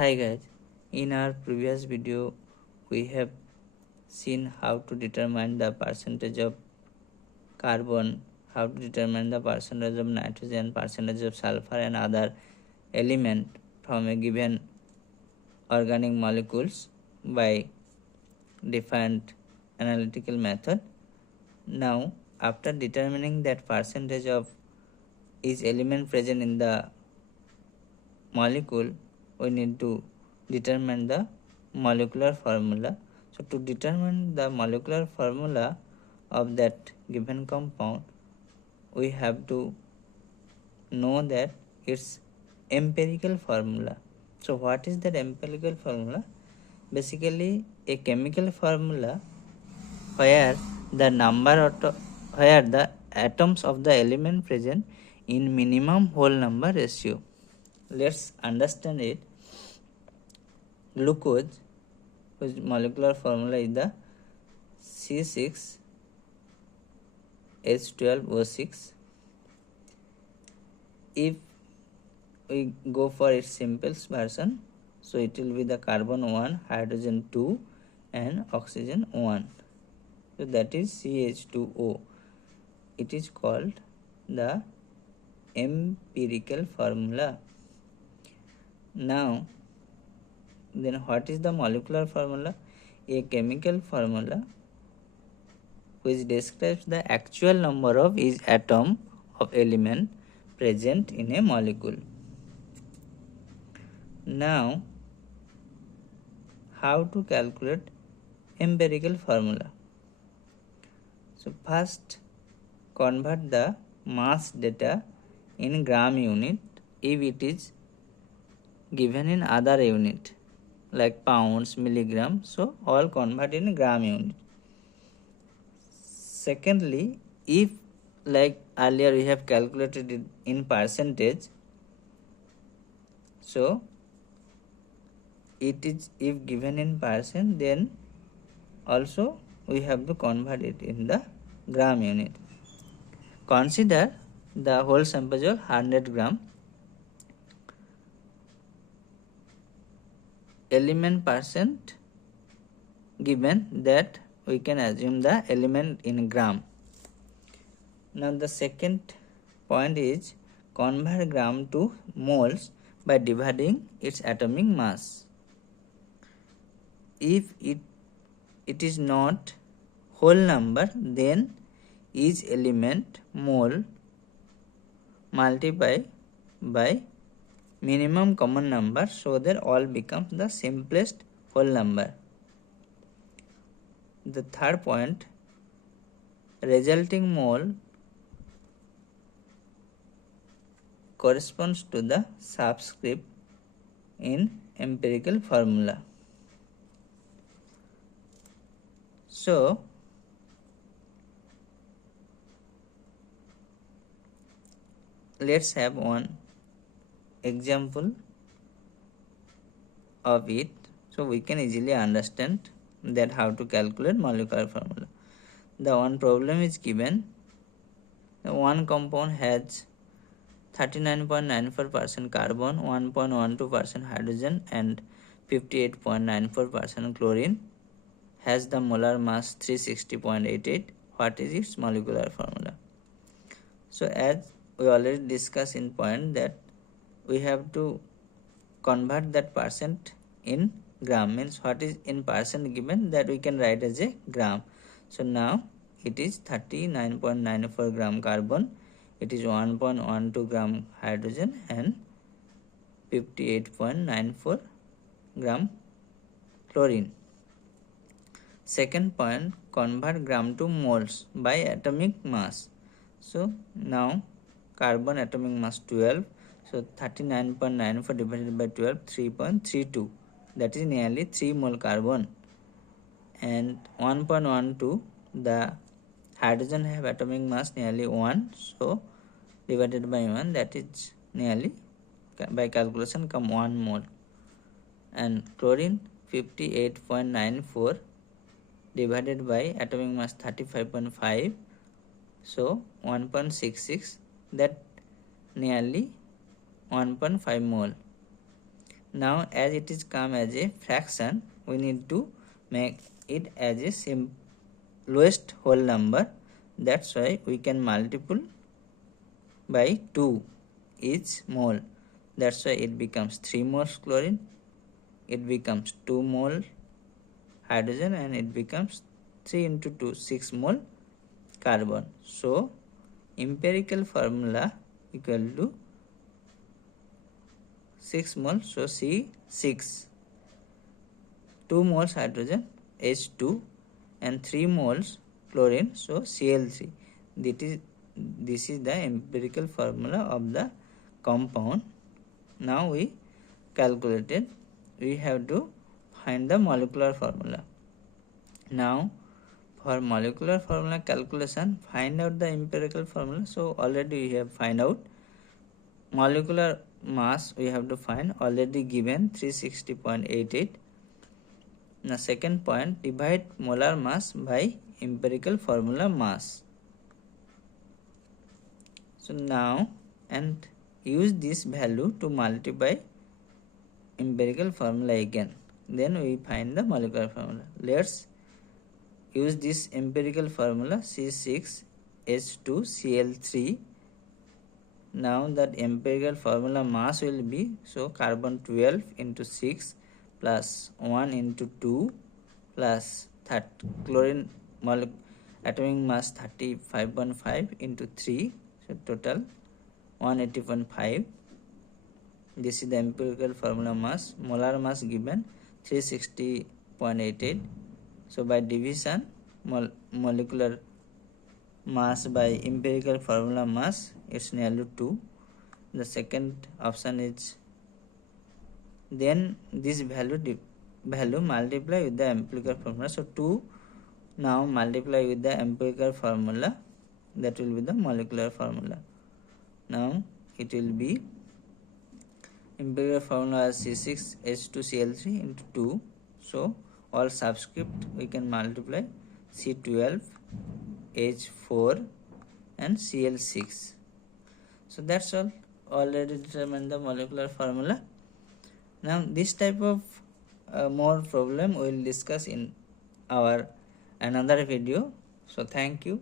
Hi guys, in our previous video we have seen how to determine the percentage of carbon, how to determine the percentage of nitrogen, percentage of sulfur and other element from a given organic molecules by different analytical method. Now after determining that percentage of each element present in the molecule, we need to determine the molecular formula. So to determine the molecular formula of that given compound, we have to know that its empirical formula. So what is that empirical formula? Basically a chemical formula where the where the atoms of the element present in minimum whole number ratio. Let's understand it. Glucose, whose molecular formula is the C6H12O6. If we go for its simplest version, so it will be the carbon 1, hydrogen 2 and oxygen 1. So that is CH2O. It is called the empirical formula. Now then what is the molecular formula? A chemical formula which describes the actual number of each atom of element present in a molecule. Now how to calculate empirical formula? So first convert the mass data in gram unit if it is given in other unit like pounds, milligram, so all convert in gram unit. Secondly, if like earlier we have calculated it in percentage, so it is if given in percent, then also we have to convert it in the gram unit. Consider the whole sample of 100 gram. Element percent given, that we can assume the element in gram. Now the second point is convert gram to moles by dividing its atomic mass. If it is not whole number, then each element mole multiply by minimum common number, so that all becomes the simplest whole number. The third point, resulting mole corresponds to the subscript in empirical formula. So let's have one example of it, so we can easily understand that how to calculate molecular formula. The one problem is given. The one compound has 39.94% carbon, 1.12% hydrogen and 58.94% chlorine, has the molar mass 360.88. What is its molecular formula? So as we already discussed in point that we have to convert that percent in gram, means what is in percent given, that we can write as a gram. So now it is 39.94 gram carbon, it is 1.12 gram hydrogen and 58.94 gram chlorine. Second point, convert gram to moles by atomic mass. So now carbon atomic mass 12, so 39.94 divided by 12, 3.32, that is nearly 3 mole carbon, and 1.12, the hydrogen have atomic mass nearly 1, so divided by 1, that is nearly by calculation come 1 mole, and chlorine 58.94 divided by atomic mass 35.5, so 1.66, that nearly 1.5 mole. Now as it is come as a fraction, we need to make it as a lowest whole number. That's why we can multiply by 2 each mole. That's why it becomes 3 moles chlorine, it becomes 2 mole hydrogen, and it becomes 3 into 2 6 mole carbon. So empirical formula equal to 6 mole, so C6, 2 moles hydrogen H2, and 3 moles chlorine, so Cl3. This is the empirical formula of the compound. Now we calculated, we have to find the molecular formula. Now for molecular formula calculation, find out the empirical formula. So already we have find out molecular mass, we have to find, already given 360.88. Now second point, divide molar mass by empirical formula mass. So now, and use this value to multiply empirical formula again, then we find the molecular formula. Let's use this empirical formula C6H2Cl3. Now that empirical formula mass will be, so carbon 12 into 6 plus 1 into 2 plus chlorine atomic mass 35.5 into 3, so total 180.5. This is the empirical formula mass. Molar mass given 360.88. So by division, molecular mass by empirical formula mass, it's nearly 2. The second option is, then this value multiply with the empirical formula. So 2 now multiply with the empirical formula, that will be the molecular formula. Now it will be empirical formula as C6H2Cl3 into 2. So all subscript we can multiply, C12, H4 and Cl6. So that's all, already determined the molecular formula. Now this type of more problem we will discuss in our another video. So thank you.